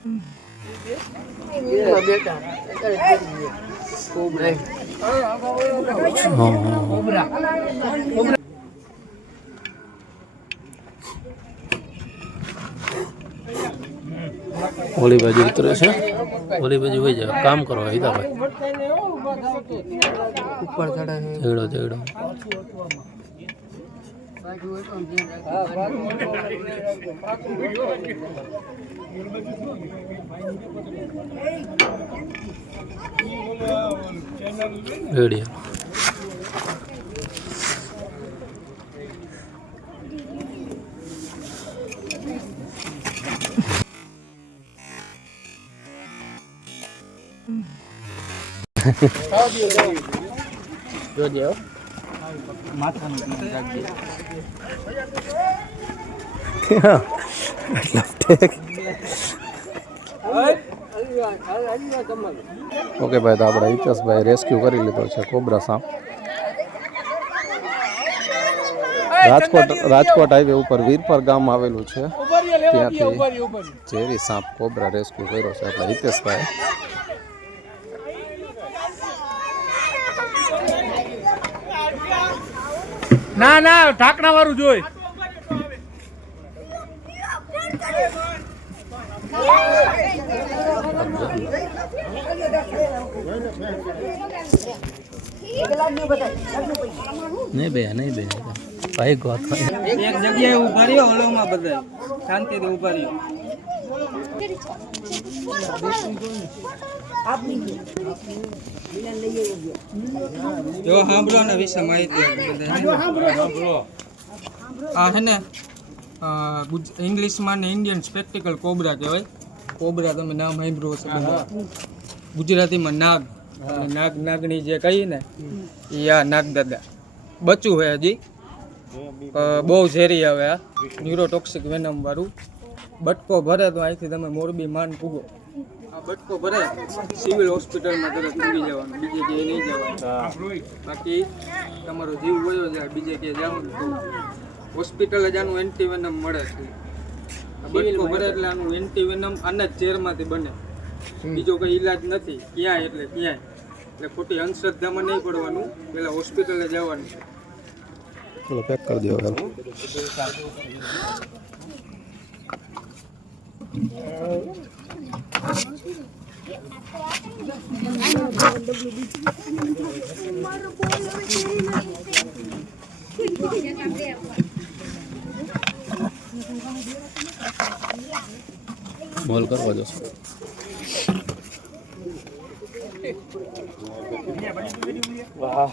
ઓલી બાજુ ઉતરે છે, ઓલી બાજુ વહી જાય. કામ કરો હિતાભાઈ, ઉપર ચડે ચડો ચડો. રેડી જોજે માથાનું રાખજે. ઓકે ભાઈ, તો આપણે હિતેશભાઈ રેસ્ક્યુ કરી લીધો છે કોબરા સાપ. રાજકોટ હાઈવે ઉપર વીરપર ગામ આવેલું છે, ત્યાંથી ઝેરી સાપ કોબરા રેસ્ક્યુ કર્યો છે આપણે હિતેશભાઈ. ના ના, ઢાંકણા વાળું જોઈ. નહીં બે ભાઈ ગોત એક જગ્યાએ ઉભા રહ્યો, હલોમાં બધા શાંતિથી ઉભા રહ્યો. જો સાંભળો ને વિશે માહિતી આ હે ને ઇંગ્લિશમાં ને ઇન્ડિયન સ્પેક્ટિકલ કોબરા કહેવાય. કોબરા તમે નામ સાંભળ્યું હશે બધા. ગુજરાતીમાં નાગ, નાગની જે કહીએ ને એ આ નાગ દાદા બચ્ચું હોય હજી. બહુ ઝેરી આવે આ, ન્યુરોટોક્સિક વેનમ વાળું. બટકો ભરે તો અહીંથી તમે મોરબી માન પૂગો. આ બટકો ભરે સિવિલ હોસ્પિટલમાં તરત પૂગી જવાનું, બીજે ક્યાંય નહીં જવાનું. બાકી તમારો જીવ વયો જાય, બીજે ક્યાંય જવાનું તો હોસ્પિટલ જ આનું એન્ટીવેનમ મળે છે. બટકો ભરે એટલે આનું એન્ટીવેનમ આના જ ઝેરમાંથી બને, બીજો કંઈ ઈલાજ નથી ક્યાંય. એટલે ક્યાંય એટલે ખોટી અંધશ્રદ્ધામાં નહીં પડવાનું, પહેલાં હોસ્પિટલે જવાનું. ચલો પેક કરી દો. મોલ કરવા જશો. વાહ.